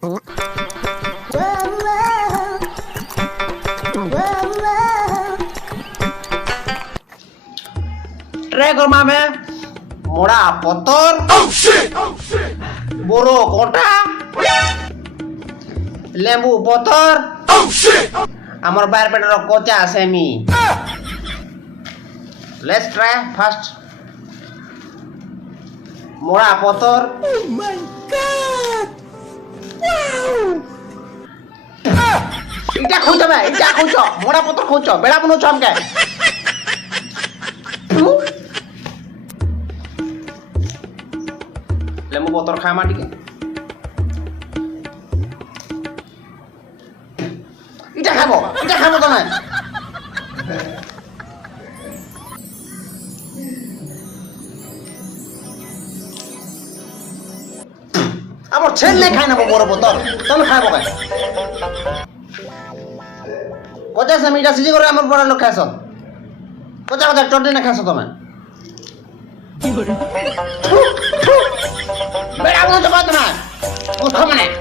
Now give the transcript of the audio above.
ট্রাই কর মামে মোড়া পতর বড় কোটা লেম্বু পতর আমার বাইর পেটের কোচা সেমি লেটস ট্রাই ফার্স্ট মোড়া পতর এটা খুঁজো ভাই এটা খুঁজো মোড়া পতর খুঁজো বেড়া বুনো চমকে লেম্বু পতর খামা টিকে এটা খাবো তুমি আমার ছেলে খায় না বড় বোতল তুমি খাবো খাই কোথায় আছে মিটা সিজি করে আমার বড় লোক খাইছ কোথায় কোথায় চটনি না খাইছ তুমি বেড়া বলছো তোমার কোথাও মানে